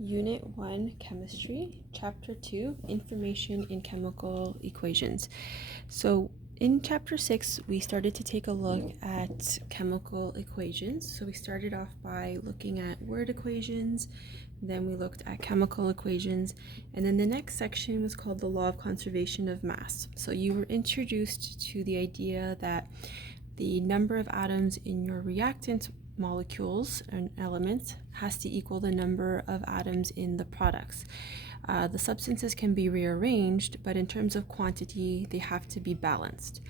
Unit 1, Chemistry, Chapter 2, Information in Chemical Equations. So in Chapter 6, we started to take a look at chemical equations. So we started off by looking at word equations, then we looked at chemical equations, and then the next section was called the Law of Conservation of Mass. So you were introduced to the idea that the number of atoms in your reactant molecules and elements has to equal the number of atoms in the products. The substances can be rearranged, but in terms of quantity, they have to be balanced.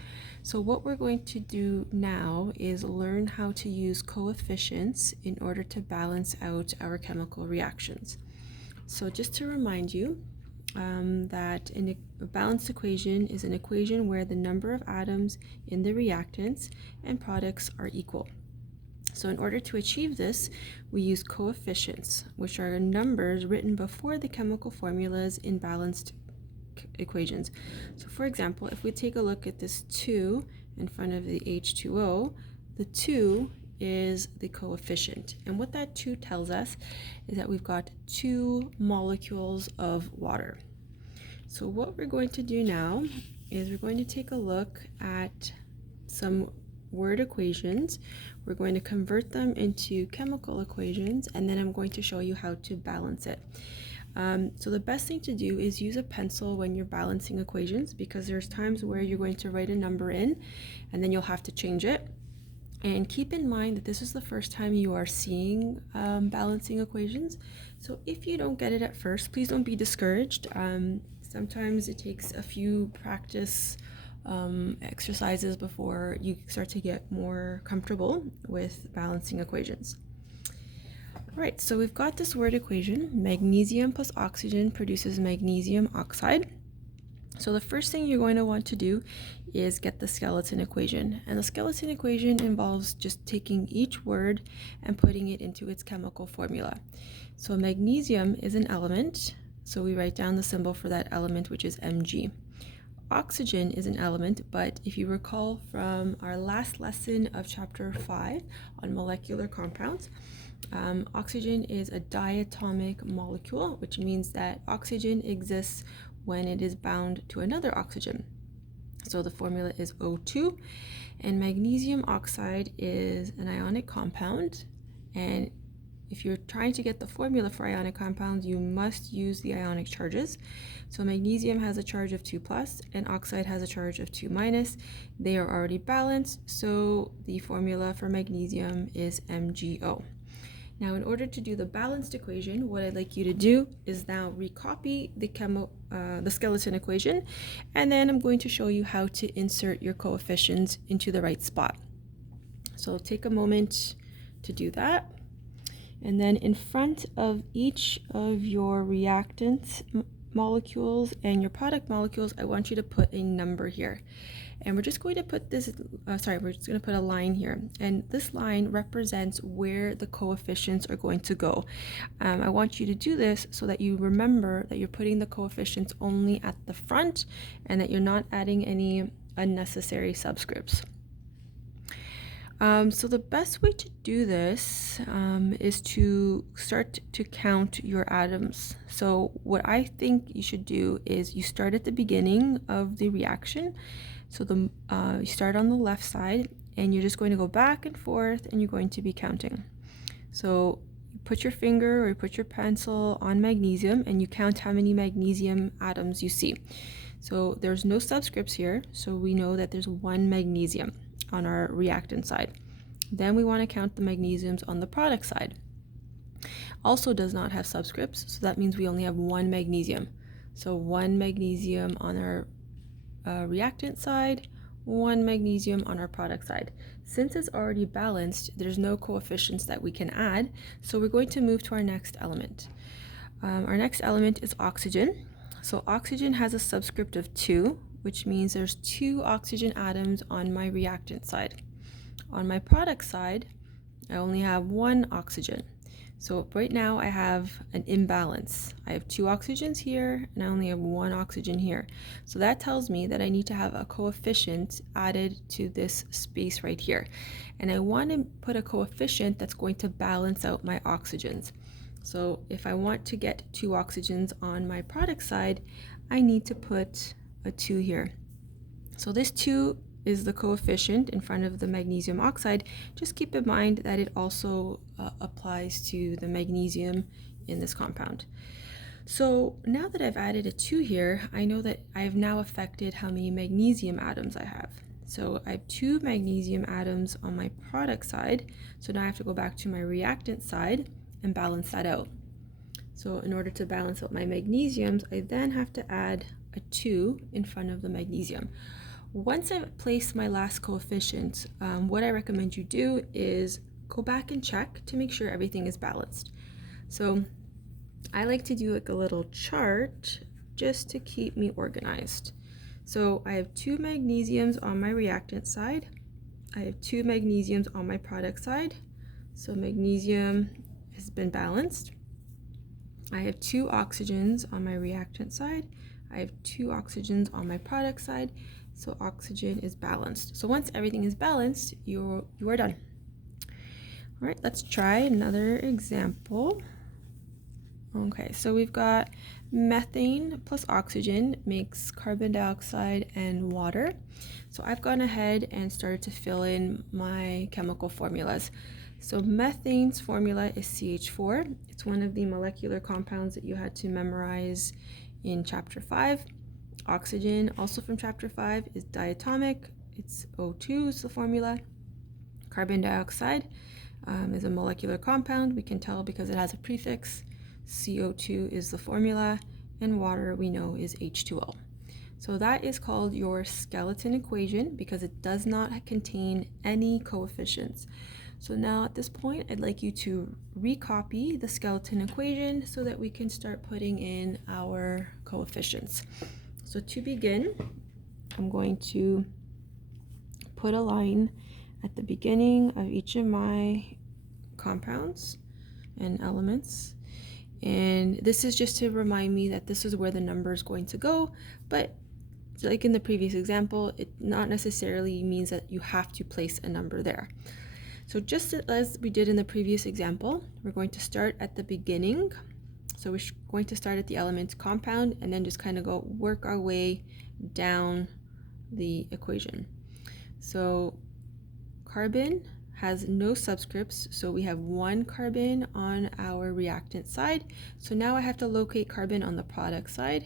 So what we're going to do now is learn how to use coefficients in order to balance out our chemical reactions. So just to remind you, that a balanced equation is an equation where the number of atoms in the reactants and products are equal. So in order to achieve this, we use coefficients, which are numbers written before the chemical formulas in balanced equations. So for example, if we take a look at this 2 in front of the H2O, the 2 is the coefficient. And what that 2 tells us is that we've got 2 molecules of water. So what we're going to do now is we're going to take a look at some word equations. We're going to convert them into chemical equations, and then I'm going to show you how to balance it. So the best thing to do is use a pencil when you're balancing equations, because there's times where you're going to write a number in and then you'll have to change it. And keep in mind that this is the first time you are seeing balancing equations. So if you don't get it at first, please don't be discouraged. Sometimes it takes a few practice exercises before you start to get more comfortable with balancing equations. All right, so we've got this word equation. Magnesium plus oxygen produces magnesium oxide. So the first thing you're going to want to do is get the skeleton equation. And the skeleton equation involves just taking each word and putting it into its chemical formula. So magnesium is an element, so we write down the symbol for that element, which is Mg. Oxygen is an element, but if you recall from our last lesson of chapter 5 on molecular compounds, oxygen is a diatomic molecule, which means that oxygen exists when it is bound to another oxygen. So the formula is O2, and magnesium oxide is an ionic compound, and if you're trying to get the formula for ionic compounds, you must use the ionic charges. So magnesium has a charge of 2+, and oxide has a charge of 2-. They are already balanced, so the formula for magnesium is MgO. Now, in order to do the balanced equation, what I'd like you to do is now recopy the skeleton equation, and then I'm going to show you how to insert your coefficients into the right spot. So take a moment to do that. And then in front of each of your reactant molecules and your product molecules, I want you to put a number here. And we're just going to put this, we're just going to put a line here. And this line represents where the coefficients are going to go. I want you to do this so that you remember that you're putting the coefficients only at the front and that you're not adding any unnecessary subscripts. So the best way to do this is to start to count your atoms. So what I think you should do is you start at the beginning of the reaction. So you start on the left side, and you're just going to go back and forth, and you're going to be counting. So you put your finger or you put your pencil on magnesium, and you count how many magnesium atoms you see. So there's no subscripts here, so we know that there's 1 magnesium on our reactant side. Then we want to count the magnesiums on the product side. Also does not have subscripts, so that means we only have 1 magnesium. So 1 magnesium on our reactant side, 1 magnesium on our product side. Since it's already balanced, there's no coefficients that we can add, so we're going to move to our next element. Our next element is oxygen. So oxygen has a subscript of 2, which means there's 2 oxygen atoms on my reactant side. On my product side, I only have 1 oxygen. So right now I have an imbalance. I have 2 oxygens here, and I only have 1 oxygen here. So that tells me that I need to have a coefficient added to this space right here. And I want to put a coefficient that's going to balance out my oxygens. So if I want to get 2 oxygens on my product side, I need to put a 2 here. So this 2 is the coefficient in front of the magnesium oxide. Just keep in mind that it also applies to the magnesium in this compound. So now that I've added a 2 here, I know that I have now affected how many magnesium atoms I have. So I have 2 magnesium atoms on my product side. So now I have to go back to my reactant side and balance that out. So in order to balance out my magnesiums, I then have to add a 2 in front of the magnesium. Once I've placed my last coefficient, what I recommend you do is go back and check to make sure everything is balanced. So I like to do like a little chart just to keep me organized. So I have 2 magnesiums on my reactant side. I have 2 magnesiums on my product side. So magnesium has been balanced. I have 2 oxygens on my reactant side. I have 2 oxygens on my product side. So oxygen is balanced. So once everything is balanced, you are done. All right, let's try another example. Okay, so we've got methane plus oxygen makes carbon dioxide and water. So I've gone ahead and started to fill in my chemical formulas. So methane's formula is CH4. It's one of the molecular compounds that you had to memorize in chapter 5. Oxygen, also from chapter 5, is diatomic. It's O2 is the formula. Carbon dioxide is a molecular compound. We can tell because it has a prefix. CO2 is the formula, and water we know is H2O. So that is called your skeleton equation because it does not contain any coefficients. So now at this point, I'd like you to recopy the skeleton equation so that we can start putting in our coefficients. So to begin, I'm going to put a line at the beginning of each of my compounds and elements. And this is just to remind me that this is where the number is going to go, but like in the previous example, it not necessarily means that you have to place a number there. So just as we did in the previous example, we're going to start at the beginning. So we're going to start at the element compound and then just kind of go work our way down the equation. So carbon has no subscripts, so we have 1 carbon on our reactant side. So now I have to locate carbon on the product side,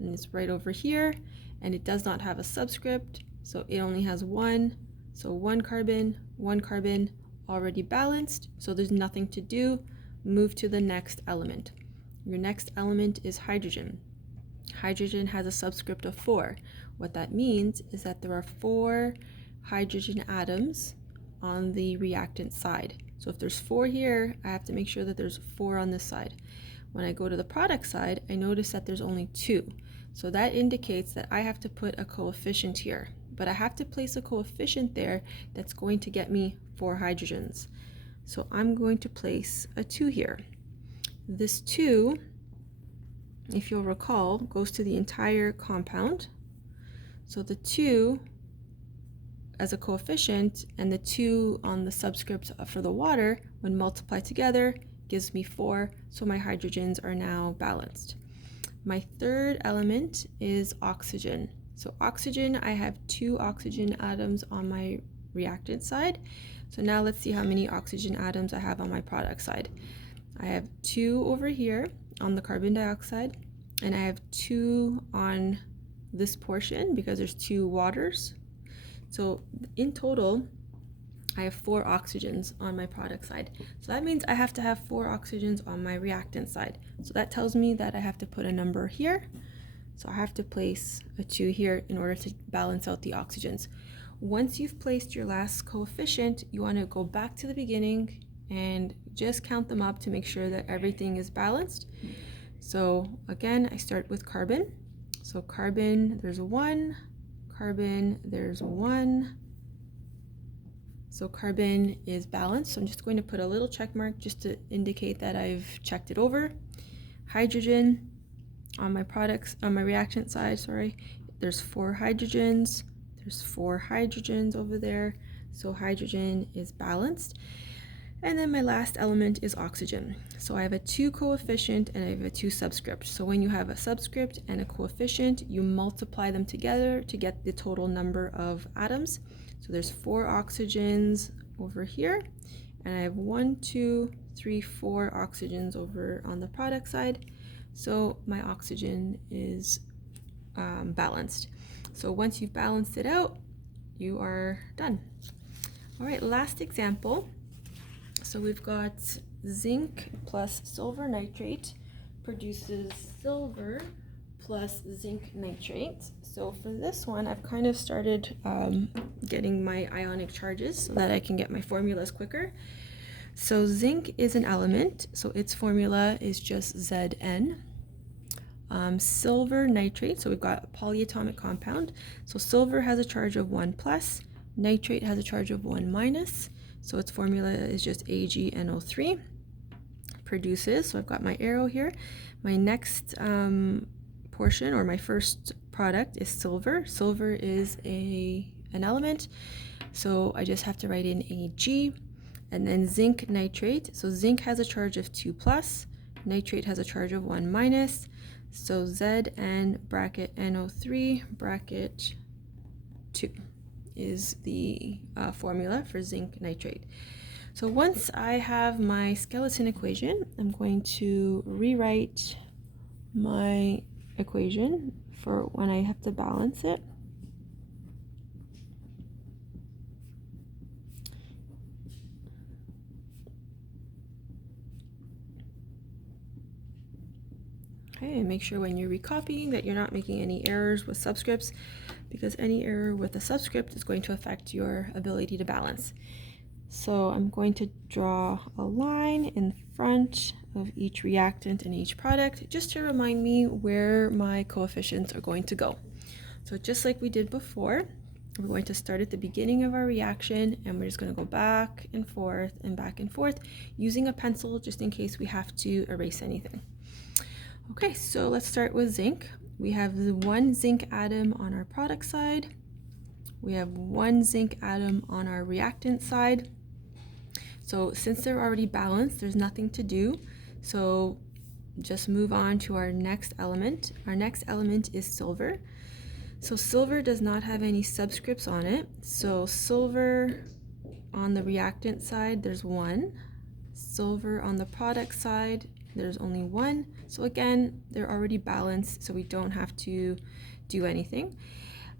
and it's right over here, and it does not have a subscript, so it only has 1. So 1 carbon, already balanced, so there's nothing to do. Move to the next element. Your next element is hydrogen. Hydrogen has a subscript of 4. What that means is that there are 4 hydrogen atoms on the reactant side. So if there's 4 here, I have to make sure that there's 4 on this side. When I go to the product side, I notice that there's only 2. So that indicates that I have to put a coefficient here. But I have to place a coefficient there that's going to get me 4 hydrogens. So I'm going to place a 2 here. This 2, if you'll recall, goes to the entire compound. So the 2 as a coefficient and the 2 on the subscript for the water, when multiplied together, gives me 4. So my hydrogens are now balanced. My third element is oxygen. So oxygen, I have 2 oxygen atoms on my reactant side. So now let's see how many oxygen atoms I have on my product side. I have 2 over here on the carbon dioxide, and I have 2 on this portion because there's 2 waters. So in total, I have 4 oxygens on my product side. So that means I have to have 4 oxygens on my reactant side. So that tells me that I have to put a number here. So I have to place a 2 here in order to balance out the oxygens. Once you've placed your last coefficient, you want to go back to the beginning and just count them up to make sure that everything is balanced. So again, I start with carbon. So carbon, there's 1. Carbon, there's 1. So carbon is balanced. So I'm just going to put a little check mark just to indicate that I've checked it over. Hydrogen on my products, on my reactant side, there's 4 hydrogens. There's 4 hydrogens over there. So hydrogen is balanced. And then my last element is oxygen. So I have a 2 coefficient and I have a 2 subscript. So when you have a subscript and a coefficient, you multiply them together to get the total number of atoms. So there's 4 oxygens over here, and I have 1, 2, 3, 4 oxygens over on the product side. So my oxygen is balanced. So once you've balanced it out, you are done. All right, last example. So we've got zinc plus silver nitrate produces silver plus zinc nitrate. So for this one, I've kind of started getting my ionic charges so that I can get my formulas quicker. So zinc is an element, so its formula is just Zn. Silver nitrate, so we've got a polyatomic compound. So silver has a charge of 1 plus, nitrate has a charge of 1 minus. So its formula is just AgNO3. Produces, so I've got my arrow here. My next portion, or my first product, is silver. Silver is an element, so I just have to write in Ag. And then zinc nitrate, so zinc has a charge of 2 plus, nitrate has a charge of 1 minus. So Zn bracket NO3 bracket 2 is the formula for zinc nitrate. So once I have my skeleton equation, I'm going to rewrite my equation for when I have to balance it. Okay, and make sure when you're recopying that you're not making any errors with subscripts, because any error with a subscript is going to affect your ability to balance. So I'm going to draw a line in front of each reactant and each product just to remind me where my coefficients are going to go. So just like we did before, we're going to start at the beginning of our reaction, and we're just going to go back and forth using a pencil just in case we have to erase anything. Okay, so let's start with zinc. We have the 1 zinc atom on our product side. We have 1 zinc atom on our reactant side. So since they're already balanced, there's nothing to do. So just move on to our next element. Our next element is silver. So silver does not have any subscripts on it. So silver on the reactant side, there's 1. Silver on the product side, there's only 1. So again, they're already balanced, so we don't have to do anything.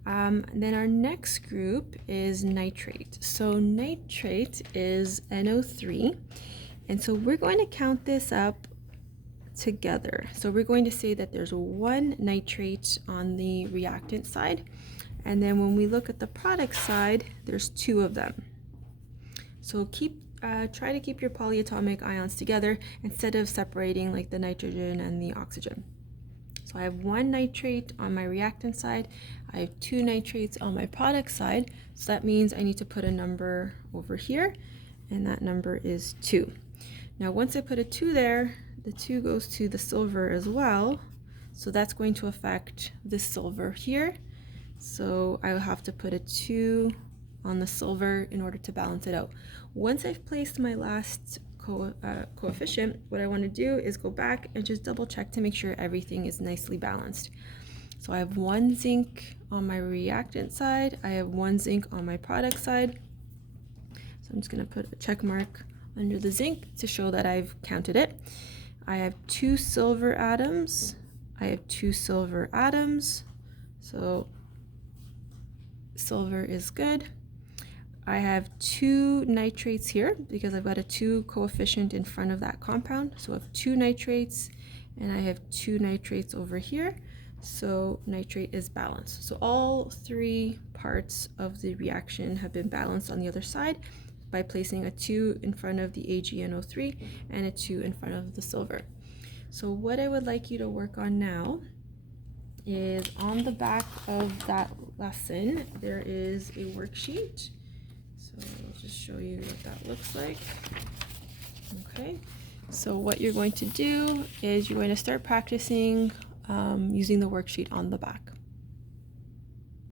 Then our next group is nitrate. So nitrate is NO3, and so we're going to count this up together. So we're going to say that there's 1 nitrate on the reactant side, and then when we look at the product side, there's 2 of them. So try to keep your polyatomic ions together instead of separating like the nitrogen and the oxygen. So I have 1 nitrate on my reactant side, I have 2 nitrates on my product side, so that means I need to put a number over here, and that number is 2. Now once I put a 2 there, the 2 goes to the silver as well, so that's going to affect the silver here. So I will have to put a 2 on the silver in order to balance it out. Once I've placed my last coefficient, what I want to do is go back and just double check to make sure everything is nicely balanced. So I have 1 zinc on my reactant side, I have 1 zinc on my product side. So I'm just going to put a check mark under the zinc to show that I've counted it. I have 2 silver atoms, I have 2 silver atoms, so silver is good. I have 2 nitrates here because I've got a 2 coefficient in front of that compound. So I have 2 nitrates, and I have 2 nitrates over here. So nitrate is balanced. So all 3 parts of the reaction have been balanced on the other side by placing a 2 in front of the AgNO3 and a 2 in front of the silver. So what I would like you to work on now is on the back of that lesson, there is a worksheet. So I'll just show you what that looks like. Okay, so what you're going to do is you're going to start practicing using the worksheet on the back.